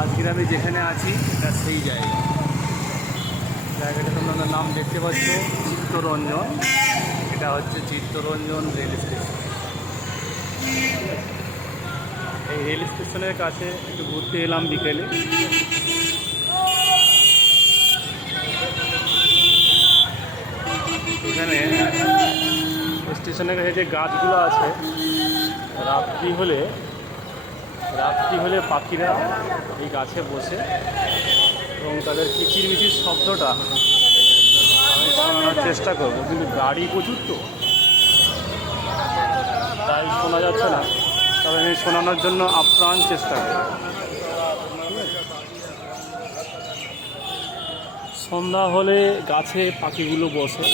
আজকের আমি যেখানে আছি এটা সেই জায়গাটা তোমরা নাম দেখতে পাচ্ছ চিত্তরঞ্জন। এটা হচ্ছে চিত্তরঞ্জন রেল স্টেশন। এই রেল স্টেশনের কাছে একটু ঘুরতে এলাম বিকেলে। এখানে স্টেশনের কাছে যে গাছগুলো আছে, রাত্রি হলে পাখিরা এই গাছে বসে এবং তাদের কিচিরমিচির শব্দটা আমি শোনানোর চেষ্টা করব, কিন্তু গাড়ি প্রচুর তো তাই শোনা যাচ্ছে না, তবে আমি শোনানোর জন্য আপ্রাণ চেষ্টা করব। সন্ধ্যা হলে গাছে পাখিগুলো বসে,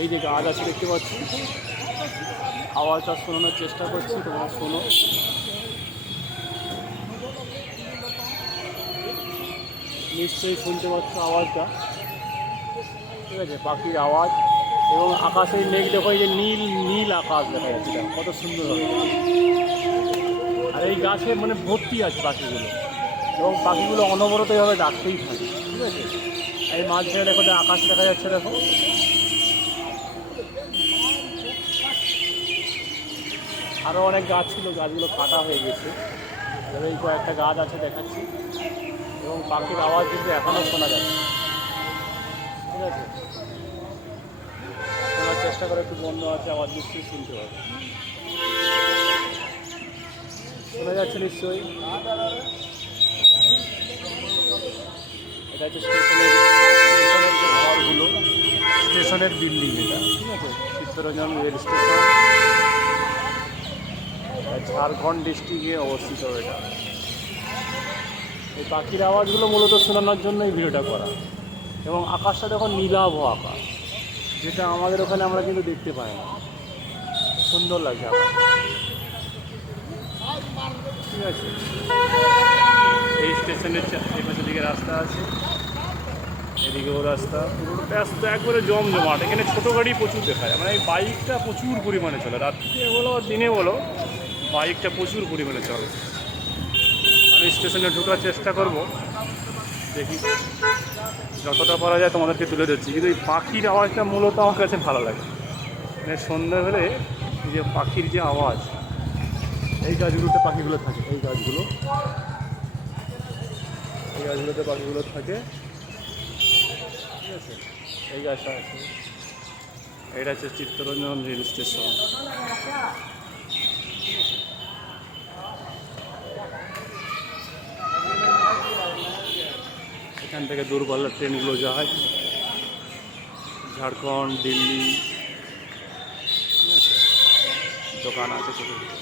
এই যে গাছ আছে দেখতে পাচ্ছি, আওয়াজটা শোনানোর চেষ্টা করছি, তোমরা শোনো। নিশ্চয়ই শুনতে পাচ্ছ আওয়াজটা, ঠিক আছে, পাখির আওয়াজ। এবং আকাশের মেঘ দেখো, এই যে নীল নীল আকাশ দেখা যাচ্ছে, কত সুন্দর হবে। আর এই গাছে মানে ভর্তি আছে পাখিগুলো, এবং পাখিগুলো অনবরত এভাবে ডাকতেই থাকে, ঠিক আছে। এই মাঝখানে দেখো, আকাশ দেখা যাচ্ছে, দেখো। আরও অনেক গাছ ছিল, গাছগুলো কাটা হয়ে গেছে। এবার এই কয়েকটা গাছ আছে দেখাচ্ছি, এবং পাখির আওয়াজ কিন্তু এখনও শোনা যাচ্ছে, ঠিক আছে। শোনার চেষ্টা করে, একটু বন্ধ আছে, আওয়াজ নিশ্চয়ই শুনতে হবে, শোনা যাচ্ছে নিশ্চয়ই। এটা হচ্ছে স্টেশনের যে ঘরগুলো, স্টেশনের বিল্ডিং এটা, ঠিক আছে। চিত্তরঞ্জন রেল স্টেশন, ঝাড়খণ্ড ডিস্ট্রিক্টে অবস্থিত এটা। এই পাখির আওয়াজগুলো মূলত শোনানোর জন্য এই ভিডিওটা করা। এবং আকাশটা দেখো, নীলাভ আকাশ, যেটা আমাদের ওখানে আমরা কিন্তু দেখতে পাই না। সুন্দর লাগছে আকাশ, ঠিক আছে। এই স্টেশনের এপাশে দিকে রাস্তা আছে, এদিকেও রাস্তা, পুরো ব্যস্ত, একবারে জমজমাট। এখানে ছোটো গাড়ি প্রচুর দেখা যায়, মানে এই বাইকটা প্রচুর পরিমাণে চলে, রাত্রে বলো দিনে বলো, বাইকটা প্রচুর পরিমাণে চলে। আমি স্টেশনে ঢোকার চেষ্টা করব, দেখি যতটা পারা যায় তোমাদেরকে তুলে ধরছি। কিন্তু এই পাখির আওয়াজটা মূলত আমার কাছে ভালো লাগে। মানে সন্ধ্যা হলে এই যে পাখির যে আওয়াজ, এই গাছগুলোতে পাখিগুলো থাকে, এই গাছগুলোতে পাখিগুলো থাকে, ঠিক আছে। এই গাছটা আছে, এটা হচ্ছে চিত্তরঞ্জন রেল স্টেশন। এখান থেকে দূরপাল্লার ট্রেনগুলো যায় ঝাড়খণ্ড, দিল্লি, ঠিক আছে। দোকান আছে ছোটো ছোটো।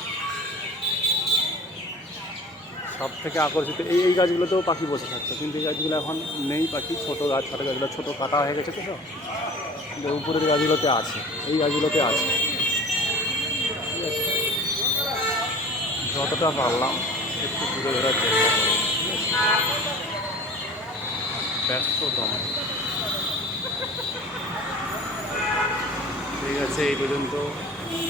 সব থেকে আকর্ষিত এই গাছগুলোতেও পাখি বসে থাকতো, কিন্তু এই গাছগুলো এখন নেই পাখি। ছোটো গাছগুলো ছোটো কাটা হয়ে গেছে তো সব, কিন্তু উপরের গাছগুলোতে আছে, এই গাছগুলোতে আছে, ঠিক আছে। যতটা পারলাম একটু তুলে ধরার চেষ্টা করব, ব্যস্ততম, ঠিক আছে। এই পর্যন্ত